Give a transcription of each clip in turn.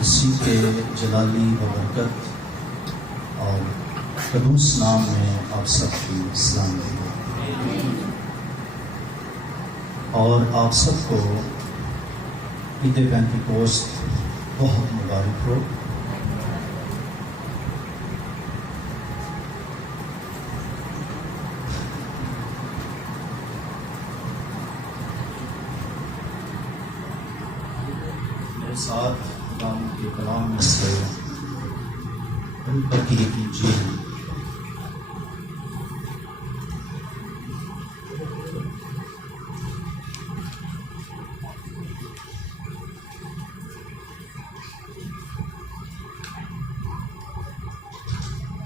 مسیح کے جلالی ببرکت اور قدوس نام میں آپ سب کی سلام ہے اور آپ سب کو عید پینتیکوست بہت مبارک ہو۔ میرے ساتھ خداوند کے کلام میں سے لوکا کی انجیل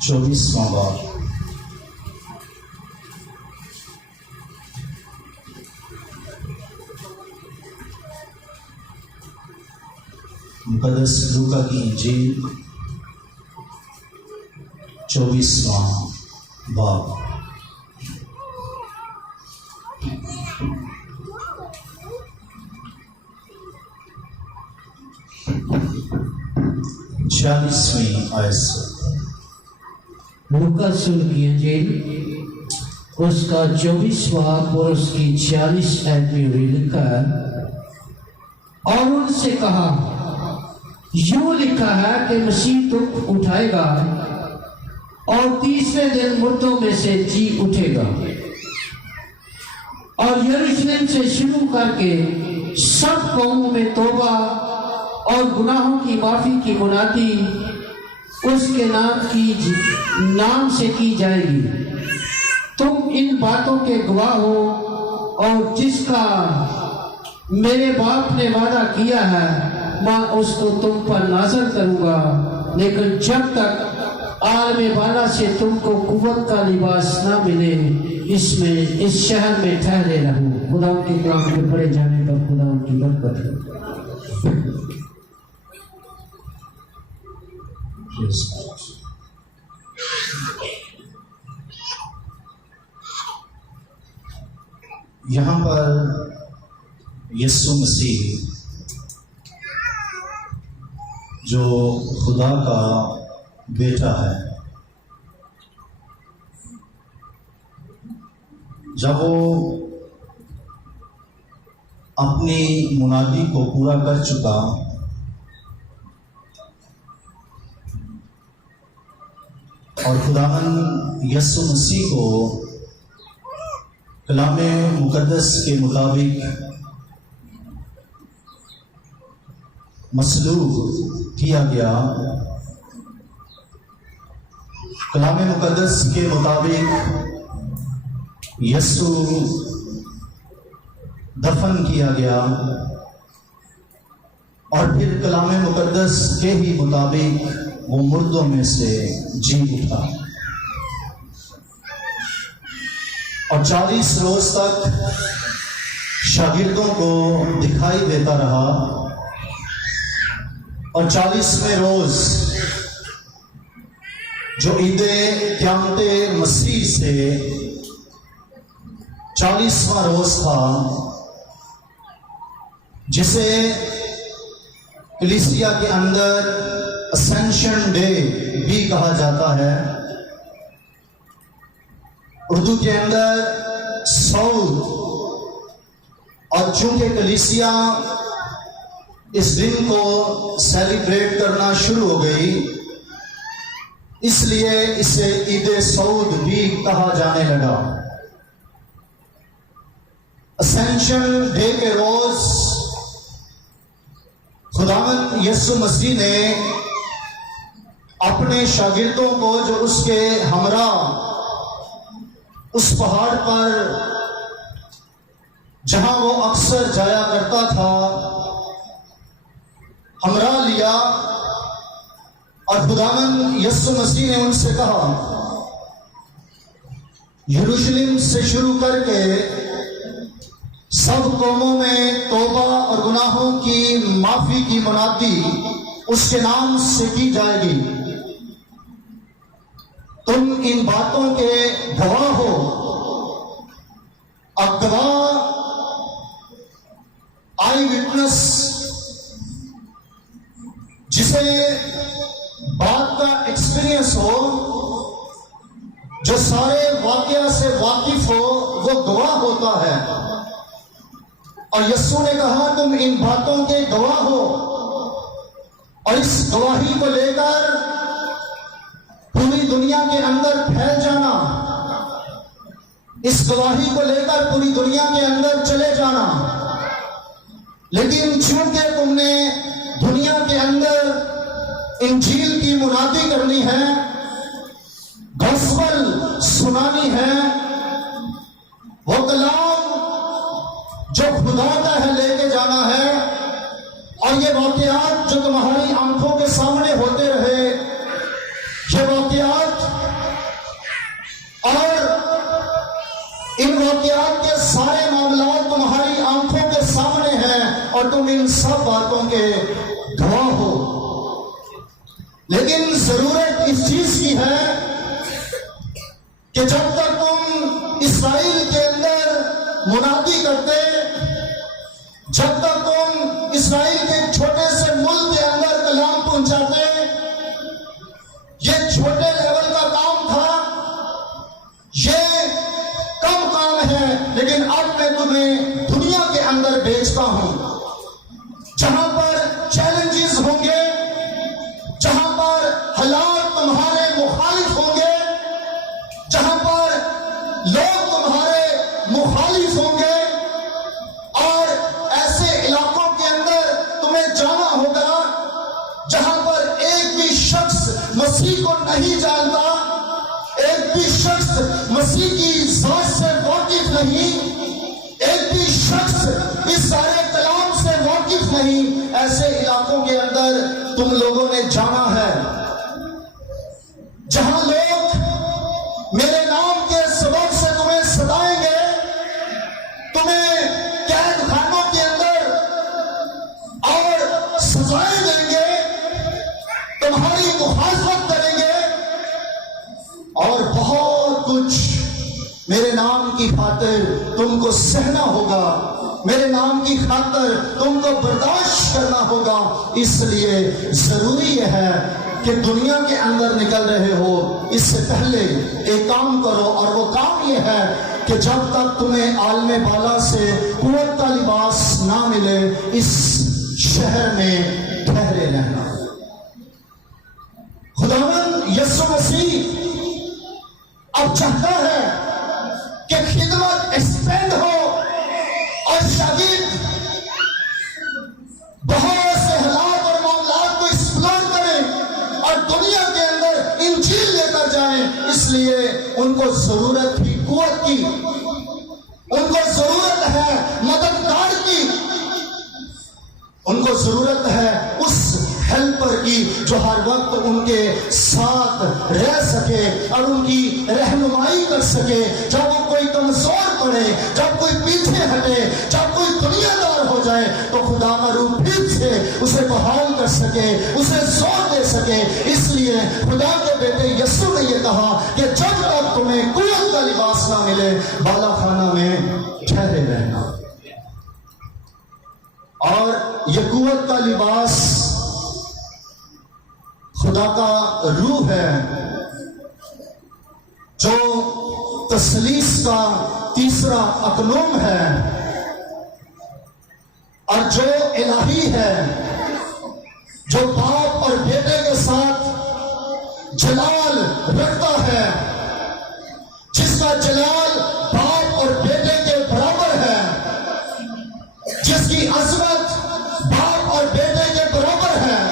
چوبیسواں باب۔ مقدس لوکا کی انجیل 24واں باب۔ چھیالیسویں آیت سے۔ لوکا کی انجیل اس کا 24واں باب اور اس کی 46 آیت میں لکھا ہے، اور ان سے کہا، یوں لکھا ہے کہ مسیح تم اٹھائے گا اور تیسرے دن مردوں میں سے جی اٹھے گا، اور یروشلم سے شروع کر کے سب قوموں میں توبہ اور گناہوں کی معافی کی منادی اس کے نام سے کی جائے گی۔ تم ان باتوں کے گواہ ہو، اور جس کا میرے باپ نے وعدہ کیا ہے میں اس کو تم پر نازل کروں گا، لیکن جب تک عالم بالا سے تم کو قوت کا لباس نہ ملے اس شہر میں ٹھہرے رہو۔ خدا کے کلام کے پڑھے جانے پر خدا کی برکت ہو۔ یہاں پر یسوع مسیح جو خدا کا بیٹا ہے، جب وہ اپنی منادی کو پورا کر چکا اور خداوند یسوع مسیح کو کلام مقدس کے مطابق مصلوب کیا گیا، کلام مقدس کے مطابق یسوع دفن کیا گیا، اور پھر کلام مقدس کے ہی مطابق وہ مردوں میں سے جی اٹھا، اور 40 روز تک شاگردوں کو دکھائی دیتا رہا، اور 40ویں روز جو عید قیامت مسیح سے 40واں روز تھا، جسے کلیسیا کے اندر اسینشن ڈے بھی کہا جاتا ہے، اردو کے اندر صعود، اور چونکہ کلیسیا اس دن کو سیلیبریٹ کرنا شروع ہو گئی، اس لیے اسے عید صعود بھی کہا جانے لگا۔ اسینشن ڈے کے روز خداوند یسوع مسیح نے اپنے شاگردوں کو جو اس کے ہمراہ اس پہاڑ پر جہاں وہ اکثر جایا کرتا تھا ہمراہ لیا، اور خداوند یسوع مسیح نے ان سے کہا، یروشلم سے شروع کر کے سب قوموں میں توبہ اور گناہوں کی معافی کی منادی اس کے نام سے کی جائے گی۔ تم ان باتوں کے گواہ ہو۔ اب گواہ آئی وٹنس جسے اور یسوع نے کہا تم ان باتوں کے گواہ ہو، اور اس گواہی کو لے کر پوری دنیا کے اندر پھیل جانا، اس گواہی کو لے کر پوری دنیا کے اندر چلے جانا۔ لیکن چونکہ تم نے دنیا کے اندر انجیل کی منادی کرنی ہے، گوسپل سنانی ہے، وہ کلام جو خدا کا ہے لے کے جانا ہے، اور یہ واقعات جو تمہاری آنکھوں کے سامنے ہوتے رہے، یہ واقعات اور ان واقعات کے سارے معاملات تمہاری آنکھوں کے سامنے ہیں، اور تم ان سب باتوں کے گواہ ہو۔ لیکن ضرورت اس چیز کی ہے کہ جب تک تم اسرائیل کے اندر منادی کرتے، جب تک تم اسرائیل کے چھوٹے سے ملک کے اندر کلام پہنچاتے، یہ چھوٹے لیول کا کام تھا، یہ کم کام ہے، لیکن اب میں تمہیں دنیا کے اندر بھیجتا ہوں، جہاں پر چیلنجز ہوں گے، جہاں پر حالات تمہارے مخالف ہوں گے، جہاں پر لوگ تمہارے مخالف ہوں گے، اور ایسے علاقوں کے اندر تمہیں جانا ہوگا جہاں پر ایک بھی شخص مسیح کو نہیں جانتا، ایک بھی شخص مسیح کی ذات سے واقف نہیں، ایک بھی شخص اس سارے کلام سے واقف نہیں۔ ایسے علاقوں کے اندر تم لوگوں نے جانا ہے جہاں لوگ میرے نام کے سبب سے تمہیں ستائیں گے، تمہیں قید خانوں کے اندر اور سزائیں دیں گے، تمہاری مخالفت کریں گے، اور بہت کچھ میرے نام کی خاطر تم کو سہنا ہوگا، میرے نام کی خاطر تم کو برداشت کرنا ہوگا۔ اس لیے ضروری یہ ہے کہ دنیا کے اندر نکل رہے ہو، اس سے پہلے ایک کام کرو، اور وہ کام یہ ہے کہ جب تک تمہیں عالم بالا سے قوت کا لباس نہ ملے، اس شہر میں ٹھہرے رہنا۔ خداوند یسوع مسیح اب چاہتا ہے کہ خدمت ایکسپینڈ ہو، اور شاگرد بہت سے حالات اور معاملات کو ایکسپلور کریں اور دنیا کے اندر انجیل لے کر جائیں۔ اس لیے ان کو ضرورت تھی قوت کی، ان کو ضرورت ہے مددگار کی، ان کو ضرورت ہے اس ہیلپر کی جو ہر وقت ان کے ساتھ رہ سکے اور ان کی رہنمائی کر سکے۔ جب وہ کوئی کمزور پڑے، جب کوئی پیچھے ہٹے، جب کوئی دنیا دار ہو جائے، تو خدا کا روح پھر سے اسے بحال کر سکے، اسے زور دے سکے۔ اس لیے خدا کے بیٹے یسوع نے یہ کہا کہ جب تک تمہیں قوت کا لباس نہ ملے، بالا خانہ میں ٹھہرے رہنا۔ اور یہ قوت کا لباس خدا کا روح ہے، جو تثلیث کا تیسرا اقنوم ہے، اور جو الہی ہے، جو باپ اور بیٹے کے ساتھ جلال رکھتا ہے، جس کا جلال باپ اور بیٹے کے برابر ہے، جس کی عظمت باپ اور بیٹے کے برابر ہے،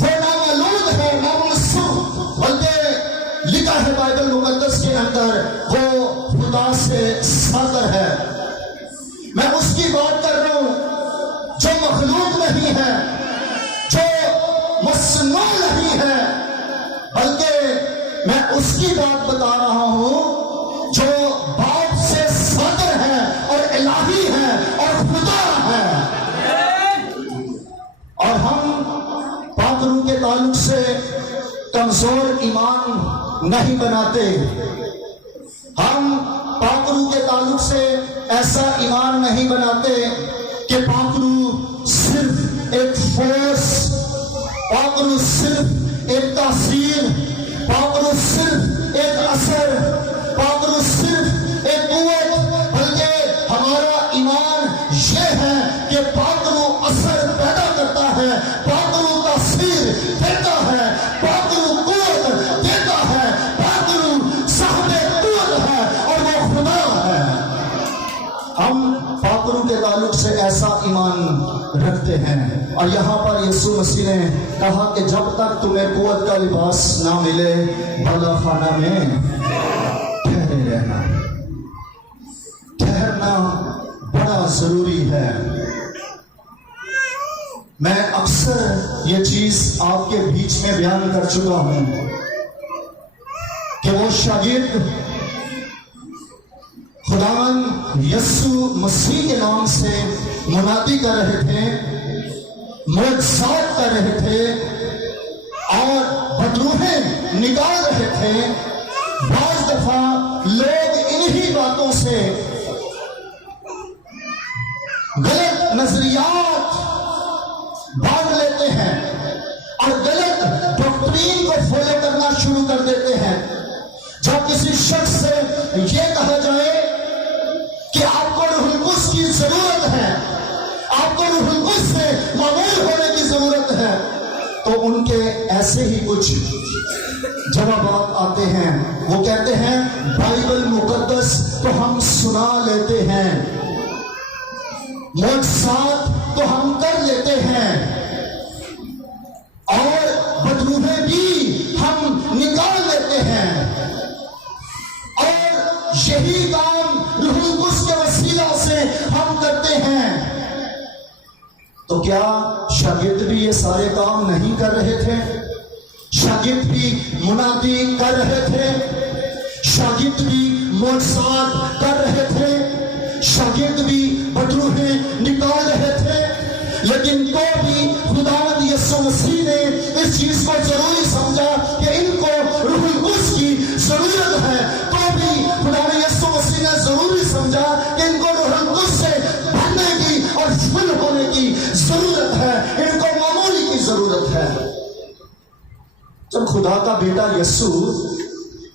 وہ نامولود ہے، نامنسوخ، بلکہ لکھا ہے بائبل مقدس کے اندر وہ خدا سے صادر ہے۔ میں اس کی بات کر رہا ہوں جو مخلوق نہیں ہے، جو مصنوع نہیں ہے، بلکہ میں اس کی بات بتا رہا ہوں جو باپ سے صادر ہے اور الہی ہے اور خدا ہے۔ اور ہم پاک روح کے تعلق سے کمزور ایمان نہیں بناتے، ہم پاک روح کے تعلق سے ایسا ایمان نہیں بناتے کہ پاک روح صرف ایک فورس، پاک روح صرف ایک تاثیر، پاک روح صرف ایک اثر، پاک روح صرف ایک قوت، بلکہ ہمارا ایمان پاکرو کے تعلق سے ایسا ایمان رکھتے ہیں. اور یہاں پر یسوع مسیح نے کہا کہ جب تک تمہیں قوت کا لباس نہ ملے بالا خانہ میں ٹھہرے رہنا. ٹھہرنا بڑا ضروری ہے. میں اکثر یہ چیز آپ کے بیچ میں بیان کر چکا ہوں کہ وہ شاگرد خداوند یسوع مسیح کے نام سے منادی کر رہے تھے، معجزات کر رہے تھے اور بدروہیں نکال رہے تھے. بعض دفعہ لوگ انہی باتوں سے غلط نظریات باندھ لیتے ہیں اور غلط ڈاکٹرین کو فالو کرنا شروع کر دیتے ہیں. جب کسی شخص سے یہ کہا جائے کہ آپ کو روح القدس کی ضرورت ہے، آپ کو روح القدس سے معمول ہونے کی ضرورت ہے، تو ان کے ایسے ہی کچھ جوابات آتے ہیں. وہ کہتے ہیں بائبل مقدس تو ہم سنا لیتے ہیں، معجزات تو ہم کر لیتے ہیں، اور بدروہیں بھی ہم نکال لیتے ہیں، اور یہی کام روح القدس کے وسیلہ سے ہم کرتے ہیں. تو کیا شاگرد بھی یہ سارے کام نہیں کر رہے تھے؟ شاگرد بھی منادی کر رہے تھے، شاگرد بھی معجزات کر رہے تھے، شاگرد بھی بدروہیں نکال رہے تھے. لیکن تو بھی خداوند یسوع مسیح نے اس چیز کو ضروری سمجھا کہ ان کو روح القدس کی ضرورت ہے. تو بھی خداوند یسوع مسیح نے ضروری سمجھا کہ ان کو روح القدس سے بھرنے کی اور فل ہونے کی ضرورت ہے، ان کو معمولی کی ضرورت ہے. جب خدا کا بیٹا یسوع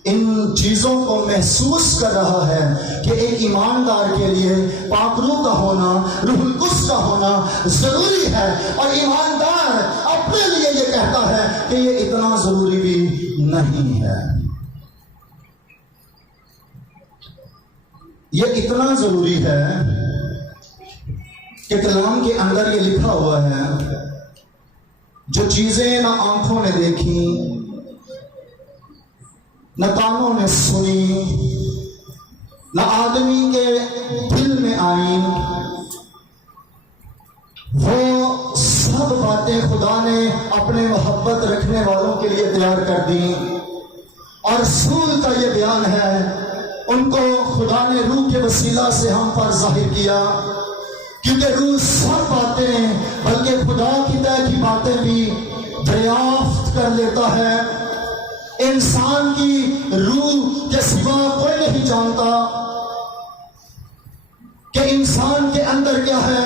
ان چیزوں کو محسوس کر رہا ہے کہ ایک ایماندار کے لیے پاک روح کا ہونا، روح القدس کا ہونا ضروری ہے، اور ایماندار اپنے لیے یہ کہتا ہے کہ یہ اتنا ضروری بھی نہیں ہے. یہ اتنا ضروری ہے کہ کلام کے اندر یہ لکھا ہوا ہے، جو چیزیں نہ آنکھوں نے دیکھی، نہ کانوں نے سنی، نہ آدمی کے دل میں آئیں، وہ سب باتیں خدا نے اپنے محبت رکھنے والوں کے لیے تیار کر دی. اور رسول کا یہ بیان ہے، ان کو خدا نے روح کے وسیلہ سے ہم پر ظاہر کیا، کیونکہ روح سب باتیں بلکہ خدا کی طے کی باتیں بھی دریافت کر لیتا ہے. انسان کی روح کے سوا کوئی نہیں جانتا کہ انسان کے اندر کیا ہے،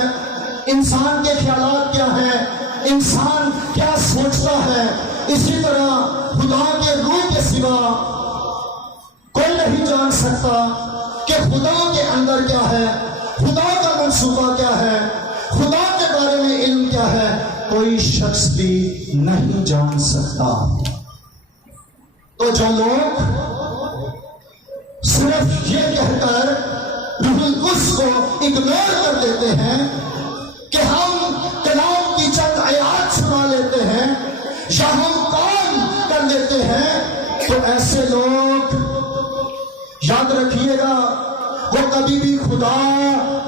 انسان کے خیالات کیا ہیں، انسان کیا سوچتا ہے. اسی طرح خدا کے روح کے سوا کوئی نہیں جان سکتا کہ خدا کے اندر کیا ہے، خدا کا منصوبہ کیا ہے، خدا کے بارے میں علم کیا ہے. کوئی شخص بھی نہیں جان سکتا. تو جو لوگ صرف یہ کہہ کر روح القدس کو اگنور کر دیتے ہیں کہ ہم کلام کی چند آیات سنا لیتے ہیں یا ہم کام کر لیتے ہیں، تو ایسے لوگ یاد رکھیے گا وہ کبھی بھی خدا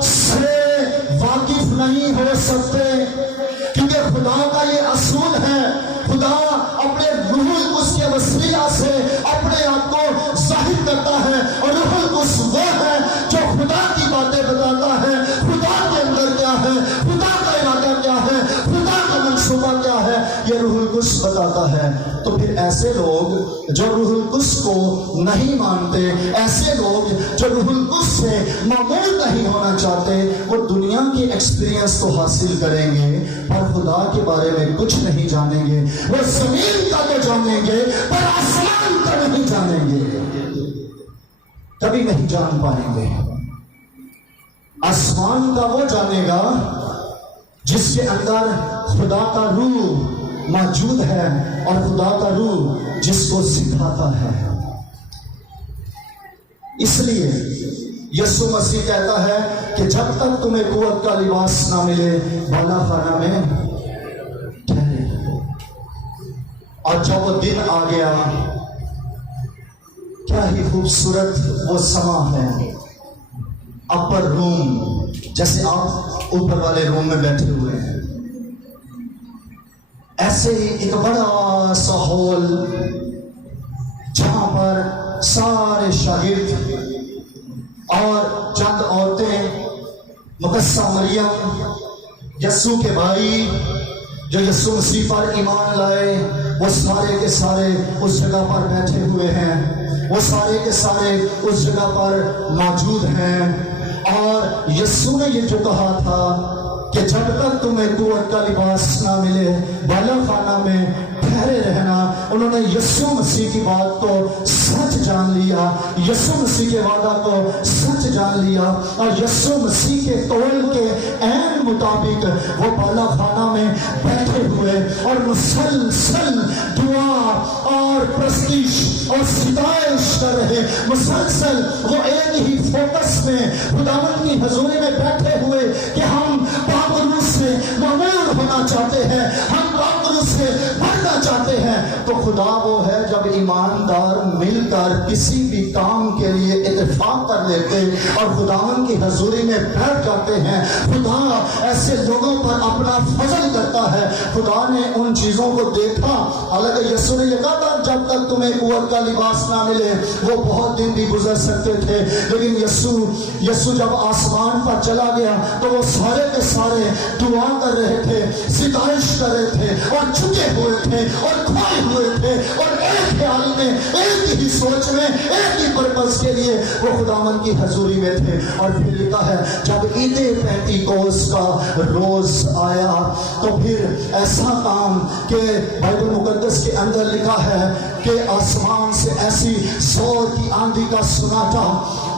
سے واقف نہیں ہو سکتے، کیونکہ خدا کا یہ اصول ہے، خدا اپنے روح القدس کے وسیلہ سے اپنے آپ کو ظاہر کرتا ہے. اور روح القدس وہ ہے جو خدا کی باتیں بتاتا ہے، خدا کے اندر کیا ہے، خدا کا ارادہ کیا ہے، خدا کا منصوبہ کیا ہے، یہ روح القدس بتاتا ہے. تو پھر ایسے لوگ جو روح القدس کو نہیں مانتے، ایسے لوگ جو روح القدس سے معمول نہیں ہونا چاہتے، وہ دنیا کی ایکسپیرینس تو حاصل کریں گے پر خدا کے بارے میں کچھ نہیں جانیں گے. وہ زمین کا تو جانیں گے پر آسمان کا نہیں جانیں گے، کبھی نہیں جان پائیں گے. آسمان کا وہ جانے گا جس کے اندر خدا کا روح موجود ہے، اور خدا کا روح جس کو سکھاتا ہے. اس لیے یسوع مسیح کہتا ہے کہ جب تک تمہیں قوت کا لباس نہ ملے بالا خانہ میں ٹھہرے. اور جب وہ دن آ گیا، کیا ہی خوبصورت وہ سما ہے. اپر روم، جیسے آپ اوپر والے روم میں بیٹھے ہوئے ہیں، ایسے ہی ایک بڑا سا ہال جہاں پر سارے شاگرد اور چند عورتیں، مقدسہ مریم، یسوع کے بھائی جو یسوع مسیح پر ایمان لائے، وہ سارے کے سارے اس جگہ پر بیٹھے ہوئے ہیں، وہ سارے کے سارے اس جگہ پر موجود ہیں. اور یسوع نے یہ جو کہا تھا کہ جب تک تمہیں قوت کا لباس نہ ملے بالا خانہ میں ٹھہرے رہنا، انہوں نے یسوع مسیح کی بات کو سچ جان لیا، یسوع مسیح کے وعدہ کو سچ جان لیا، اور یسوع مسیح کے قول کے عین مطابق وہ بالا خانہ میں بیٹھے ہوئے اور مسلسل دعا اور پرستش اور ستائش کر رہے. مسلسل وہ ایک ہی فوکس میں خداوند کی حضوری میں بیٹھے ہوئے کہ ہم پاک روح سے معمور ہونا چاہتے ہیں، ہم پاک روح سے بڑھنا چاہتے ہیں. تو خدا وہ ہے جب ایماندار مل کر کسی بھی کام کے لیے اتفاق کر لیتے اور خداوند کی حضوری میں بیٹھ جاتے ہیں، خدا ایسے لوگوں پر اپنا فضل کرتا ہے. خدا نے ان چیزوں کو دیکھا. حالانکہ یسوع نے یہ کہا تھا جب تک تمہیں قوت کا لباس نہ ملے، وہ بہت دن بھی گزر سکتے تھے، لیکن یسوع جب آسمان پر چلا گیا تو وہ سارے کے سارے دعا کر رہے تھے، ستائش کر رہے تھے اور جھکے ہوئے تھے اور کھوئے ہوئے تھے، اور ایک خیال میں، ایک ہی سوچ میں، ایک ہی پرپس کے لیے وہ خداوند کی حضوری میں تھے. اور پھر لکھا ہے جب عید پینتیکوس کا روز آیا تو پھر ایسا کام کہ بائبل مقدس کے اندر لکھا ہے کہ آسمان سے ایسی زور کی آندھی کا سناٹا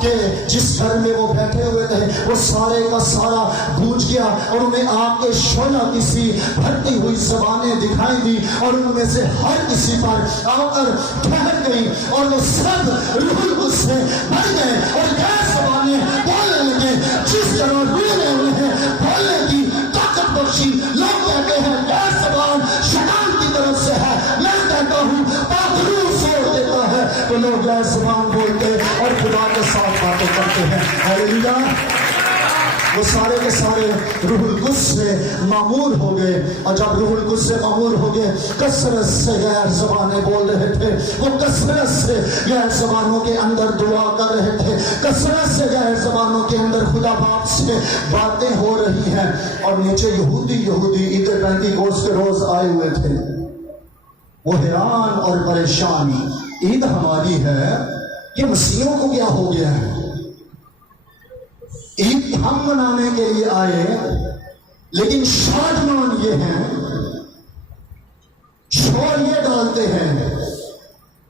کہ جس گھر میں وہ بیٹھے ہوئے تھے وہ سارے کا سارا گونج گیا، اور انہیں آگ کے شعلہ کسی بھرتی ہوئی زبانیں دکھائی دی، اور ان میں سے ہر کسی پر آ کر ٹھہر گئی، اور وہ سب روح القدس سے بھر گئے اور غیر زبانیں بولنے لگے جس طرح روح نے انہیں بولنے کی طاقت بخشی. لوگ کہتے ہیں غیر زبان شیطان کی طرف سے ہے، میں کہتا ہوں پاک روح زور دیتا ہے تو لوگ غیر زبان بولتے اور خدا کے ساتھ باتیں کرتے ہیں. ہاللیلویا. وہ سارے کے سارے روح القدس سے معمور ہو گئے، اور جب روح القدس سے معمور ہو گئے کثرت سے غیر زبانیں بول رہے تھے، وہ کثرت سے غیر زبانوں کے اندر دعا کر رہے تھے، کثرت سے غیر زبانوں کے اندر خدا باپ سے باتیں ہو رہی ہیں. اور نیچے یہودی عید پینتیکوس کے روز آئے ہوئے تھے، وہ حیران اور پریشان، عید ہماری ہے، یہ مسیحوں کو کیا ہو گیا ہے؟ عید ہم منانے کے لیے آئے، لیکن شادمان یہ ہیں، شور یہ ڈالتے ہیں.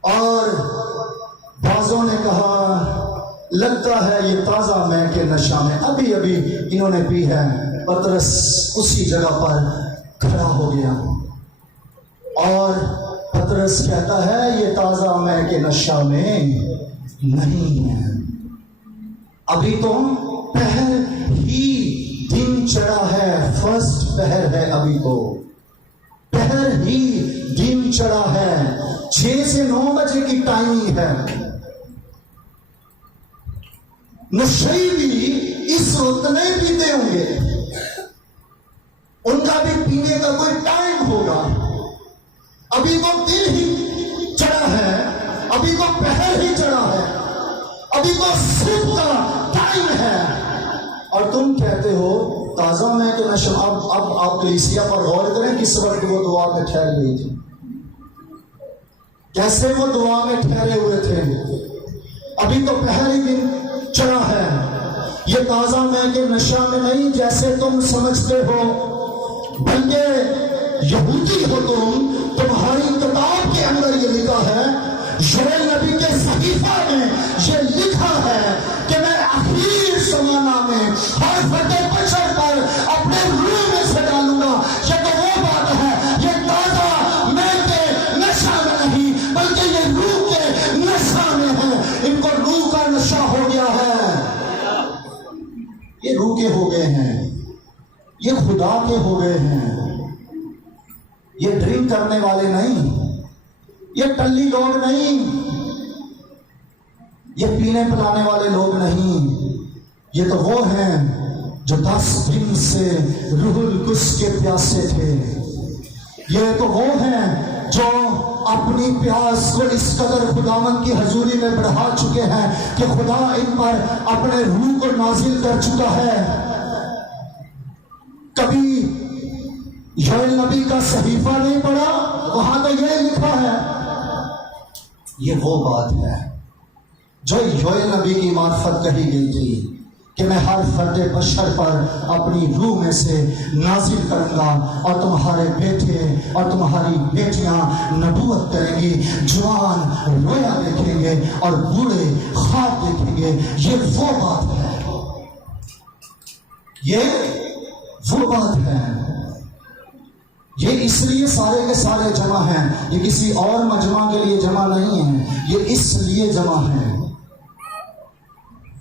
اور بعضوں نے کہا لگتا ہے یہ تازہ مے کے نشہ میں ابھی انہوں نے پی ہے. پترس اسی جگہ پر کھڑا ہو گیا اور پترس کہتا ہے یہ تازہ مے کے نشہ میں نہیں ہے، ابھی تو پہر ہی دن چڑھا ہے، فرسٹ پہر ہے، ابھی تو پہر ہی دن چڑھا ہے، 6 سے 9 بجے کی ٹائمنگ ہے. نشئی بھی اس وقت نہیں پیتے ہوں گے، ان کا بھی پینے کا کوئی ٹائم ہوگا. ابھی تو دن ہی چڑھا ہے، ابھی تو پہر ہی چڑھا ہے، ابھی تو صبح کا ٹائم ہے، اور تم کہتے ہو تازہ میں کہ نشہ. اب آپ کلیسیا پر غور کریں کس وقت وہ دعا میں ٹھہر گئی تھی، کیسے وہ دعا میں ٹھہرے ہوئے تھے. ابھی تو پہلے دن چڑھا ہے، یہ تازہ میں کہ نشہ میں نہیں جیسے تم سمجھتے ہو، بلکہ یہودی ہو تم. تمہاری کتاب کے اندر یہ لکھا ہے، یوئیل نبی کے صحیفہ میں یہ لکھا ہے کہ میں آخر زمانہ میں ہر فرد بشر پر اپنے روح میں سے ڈالوں گا. یہ تو وہ بات ہے، یہ تازہ میں کے نشہ میں نہیں بلکہ یہ روح کے نشہ میں ہے. ان کو روح کا نشہ ہو گیا ہے. ہیں یہ خدا کے ہو گئے ہیں. یہ ڈرنک کرنے والے نہیں, یہ ٹلی لوگ نہیں, یہ پینے پلانے والے لوگ نہیں. یہ تو وہ ہیں جو 10 دن سے روح القدس کے پیاسے تھے. یہ تو وہ ہیں جو اپنی پیاس کو اس قدر خداوند کی حضوری میں بڑھا چکے ہیں کہ خدا ان پر اپنے روح کو نازل کر چکا ہے. کبھی یوئیل نبی کا صحیفہ نہیں پڑھا, وہاں تو یہ لکھا ہے. یہ وہ بات ہے جو یوئیل نبی کی معرفت کہی گئی تھی کہ میں ہر فرد بشر پر اپنی روح میں سے نازل کروں گا اور تمہارے بیٹے اور تمہاری بیٹیاں نبوت کریں گی, جوان رویا دیکھیں گے اور بوڑھے خواب دیکھیں گے. یہ وہ بات ہے, یہ وہ بات ہے. یہ اس لیے سارے کے سارے جمع ہیں, یہ کسی اور مجمع کے لیے جمع نہیں ہیں, یہ اس لیے جمع ہیں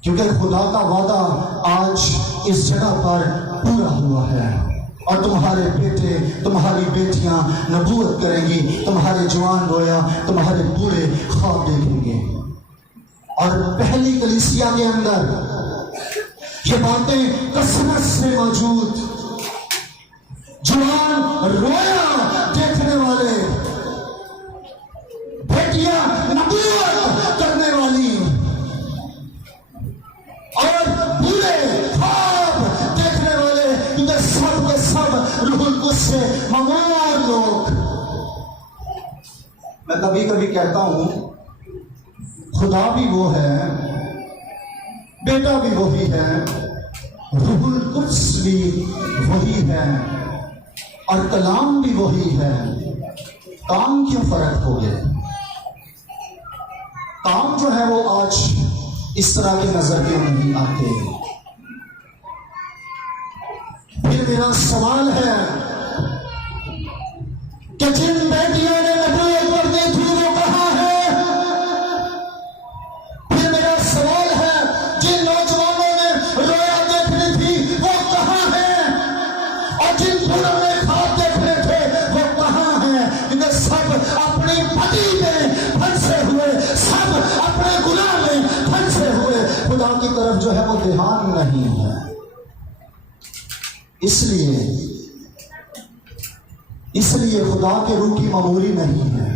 کیونکہ خدا کا وعدہ آج اس جگہ پر پورا ہوا ہے اور تمہارے بیٹے تمہاری بیٹیاں نبوت کریں گی, تمہارے جوان رویا تمہارے بوڑھے خواب دیکھیں گے. اور پہلی کلیسیا کے اندر یہ باتیں کثرت سے موجود, جوان رویا دیکھنے والے, بیٹیاں نبوت کرنے والی اور بوڑھے خواب دیکھنے والے, کیونکہ سب کے سب روح القدس سے ممور لوگ. میں کبھی کبھی کہتا ہوں خدا بھی وہ ہے, بیٹا بھی وہی ہے, روح القدس بھی وہی ہے اور کلام بھی وہی ہے. کام کیوں فرق ہو گئے؟ کام جو ہے وہ آج اس طرح کے نظر کیوں نہیں آتے؟ پھر میرا سوال ہے کہ جن بیٹیوں نے نبوت کرنی تھی وہ کہاں ہے؟ پھر میرا سوال ہے جن نوجوانوں نے رویا دیکھنی تھی وہ کہاں ہے؟ اور جن بوڑھوں نے خواب دیکھنے تھے وہ کہاں ہیں؟ کیونکہ سب اپنی پتی میں پھنسے ہوئے, سب اپنے گناہ میں پھنسے ہوئے, خدا کی طرف جو ہے وہ دھیان نہیں ہے. اس لیے خدا کے روح کی معمولی نہیں ہے.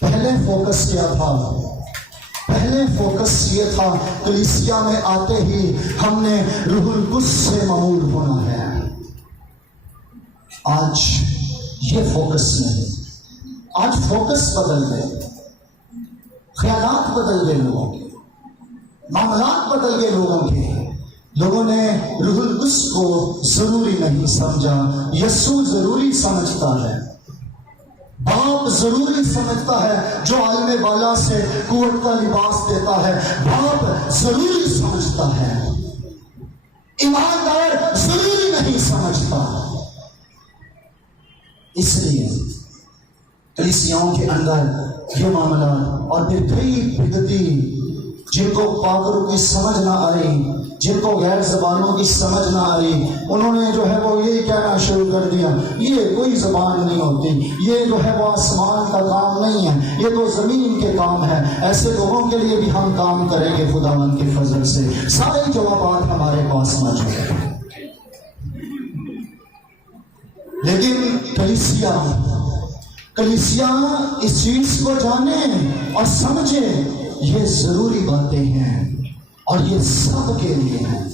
پہلے فوکس کیا تھا؟ پہلے فوکس یہ تھا کلیسیا میں آتے ہی ہم نے روح القدس سے معمول ہونا ہے. آج یہ فوکس نہیں, آج فوکس بدل گئے, خیالات بدل گئے لوگوں کے, معاملات بدل گئے لوگوں کے. لوگوں نے روح القدس کو ضروری نہیں سمجھا. یسوع ضروری سمجھتا ہے, باپ ضروری سمجھتا ہے, جو عالم بالا سے قوت کا لباس دیتا ہے باپ ضروری سمجھتا ہے, ایماندار ضروری نہیں سمجھتا. اس لیے کلیسیاؤں کے اندر یہ معاملات اور پھر کئی بدعتی جن کو پاگلوں کی سمجھ نہ آئی, جن کو غیر زبانوں کی سمجھ نہ آئی, انہوں نے جو ہے وہ یہی کہنا شروع کر دیا یہ کوئی زبان نہیں ہوتی, یہ جو ہے وہ آسمان کا کام نہیں ہے, یہ تو زمین کے کام ہے. ایسے لوگوں کے لیے بھی ہم کام کریں گے خداوند کے فضل سے. سارے جوابات ہمارے پاس موجود ہیں. لیکن کلیسیا اس چیز کو جانے اور سمجھے یہ ضروری باتیں ہیں اور یہ سب کے لیے ہیں,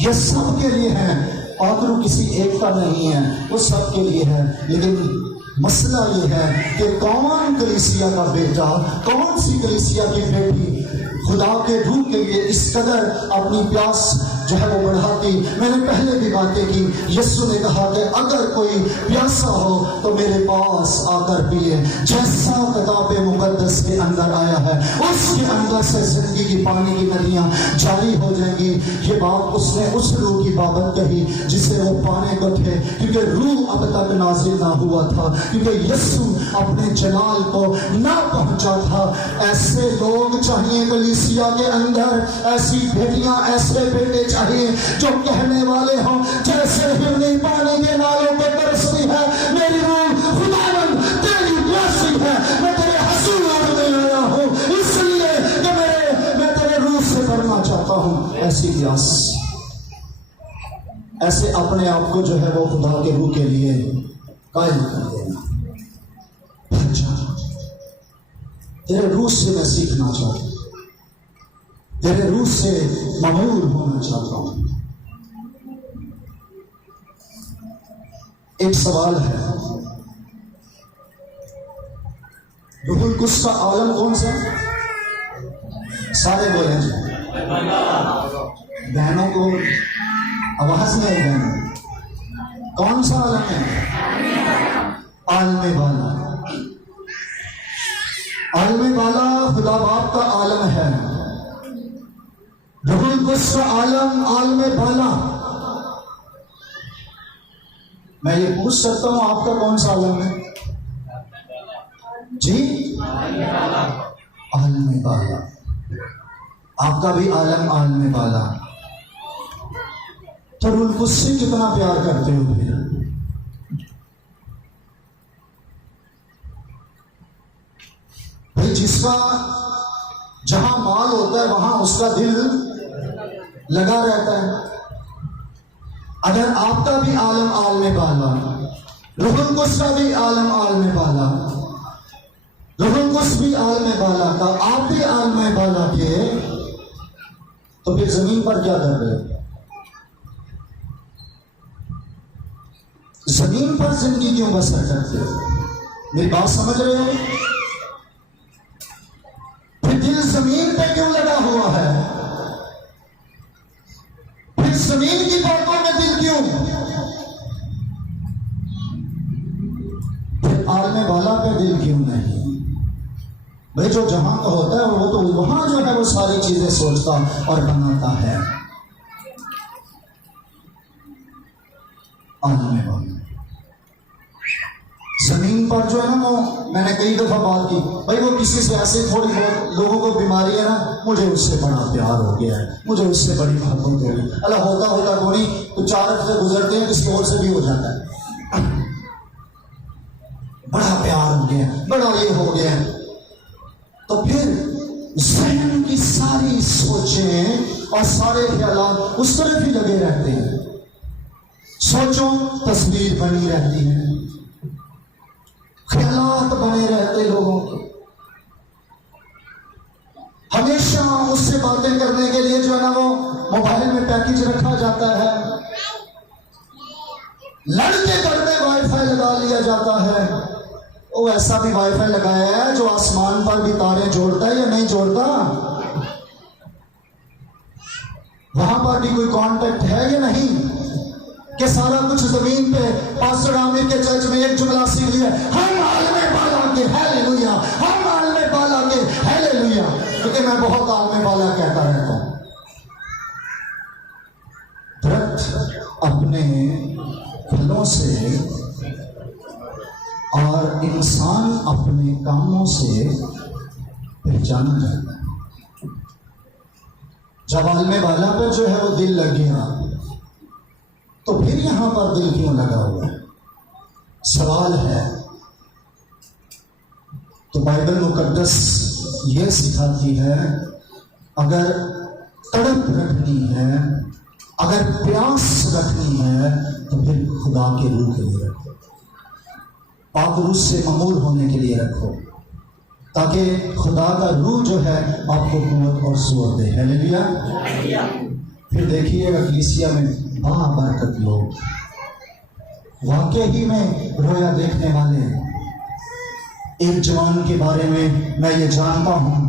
یہ سب کے لیے ہیں. پاگلو کسی ایک کا نہیں ہے, وہ سب کے لیے ہے. لیکن مسئلہ یہ ہے کہ کون کلیسیا کا بیٹا, کون سی کلیسیا کی بیٹی خدا کے روح کے لیے اس قدر اپنی پیاس جو ہے وہ بڑھاتی. میں نے پہلے بھی باتیں کی. یسوع نے کہا کہ اگر کوئی پیاسا ہو تو میرے پاس آ کر پیے. جیسا کتاب مقدس کے اندر آیا ہے اس کے اندر سے زندگی کی پانی کی ندیاں جاری ہو جائیں گی. یہ بات اس نے اس روح کی بابت کہی جسے وہ پانے کو تھے، کیونکہ روح اب تک نازل نہ ہوا تھا، کیونکہ یسوع اپنے جلال کو نہ پہنچا تھا. ایسے لوگ چاہیے کلیسیا کے اندر، ایسی بیٹیاں ایسے بیٹے چاہیے جو کہنے والے ہوں جیسے ہرنی پانی کے نالوں پہ برستی ہے میری روح خداوند تیری پیاسی ہے. میں تیرے حضور میں آیا ہوں اس لیے کہ میں تیرے روح سے بھرنا چاہتا ہوں. ایسی پیاس، ایسے اپنے آپ کو جو ہے وہ خدا کے روح کے لیے قائل کر دینا. تیرے روح سے میں سیکھنا چاہتا ہوں، تیرے روح سے ممور ہونا چاہتا ہوں. ایک سوال ہے، روح القدس کا عالم کون سا ہے؟ سارے بولیں جی. بہنوں کو آواز نہیں بہنوں، کون سا عالم ہے؟ عالم بالا. عالم بالا خدا باپ کا عالم ہے. روح القدس کا عالم عالم بالا. میں یہ پوچھ سکتا ہوں آپ کا کون سا عالم ہے جی؟ عالم بالا. آپ کا بھی عالم عالم بالا. تو روح القدس سے کتنا پیار کرتے ہو پھر؟ بھائی جس کا جہاں مال ہوتا ہے وہاں اس کا دل لگا رہتا ہے. اگر آپ کا بھی عالم عالم بالا، روح القدس کا بھی عالم عالم بالا، روح القدس بھی عالم بالا کا، آپ بھی عالم بالا کے، تو پھر زمین پر کیا کر رہے ہو؟ زمین پر زندگی کیوں بسر کرتے ہو؟ میری بات سمجھ رہے ہو؟ پھر دل زمین پہ کیوں لگا ہوا ہے؟ پھر زمین کی باتوں میں دل کیوں؟ پھر عالم بالا پہ دل کیوں نہیں؟ بھائی جو جہاں کا ہوتا ہے وہ تو وہاں جو ہے وہ ساری چیزیں سوچتا اور بناتا ہے. عالم بالا زمین پر جو ہے نا، وہ میں نے کئی دفعہ بات کی، بھائی وہ کسی سے ایسے تھوڑی بہت لوگوں کو بیماری ہے نا، مجھے اس سے بڑا پیار ہو گیا ہے، مجھے اس سے بڑی محبت ہو گئی. اللہ ہوتا کوئی تو 4 ہفتے گزرتے ہیں کسی اور سے بھی ہو جاتا ہے، بڑا پیار ہو گیا، بڑا یہ ہو گیا. تو پھر ذہن کی ساری سوچیں اور سارے خیالات اس طرف ہی لگے رہتے ہیں. سوچوں تصویر بنی رہتی ہے، خیالات بنے رہتے لوگوں کے. ہمیشہ اس سے باتیں کرنے کے لیے جو ہے نا وہ موبائل میں پیکج رکھا جاتا ہے، لڑتے کرتے وائی فائی لگا لیا جاتا ہے. وہ ایسا بھی وائی فائی لگایا ہے جو آسمان پر بھی تارے جوڑتا ہے یا نہیں جوڑتا؟ وہاں پر بھی کوئی کانٹیکٹ ہے یا نہیں؟ کہ سارا کچھ زمین پہ پاسٹر عامر کے چرچ میں ایک جملہ سیکھ لیا، ہم عالم بالا کے ہیلیلویا، ہم عالم بالا کے ہیلیلویا. کیونکہ میں بہت عالم بالا کہتا رہتا ہوں. درخت اپنے پھلوں سے اور انسان اپنے کاموں سے پہچانا جاتا ہے. جب عالم بالا پر جو ہے وہ دل لگ گیا تو پھر یہاں پر دل کیوں لگا ہوا ہے؟ سوال ہے. تو بائبل مقدس یہ سکھاتی ہے اگر تڑپ رکھنی ہے، اگر پیاس رکھنی ہے تو پھر خدا کے روح کے لیے رکھو، پاک روح سے ممور ہونے کے لیے رکھو، تاکہ خدا کا روح جو ہے آپ کو قوت اور زور دے. ہیلیلویا. پھر دیکھیے گا کلیسیا میں برکت لوگ، واقعی میں رویا دیکھنے والے. ایک جوان کے بارے میں یہ جانتا ہوں،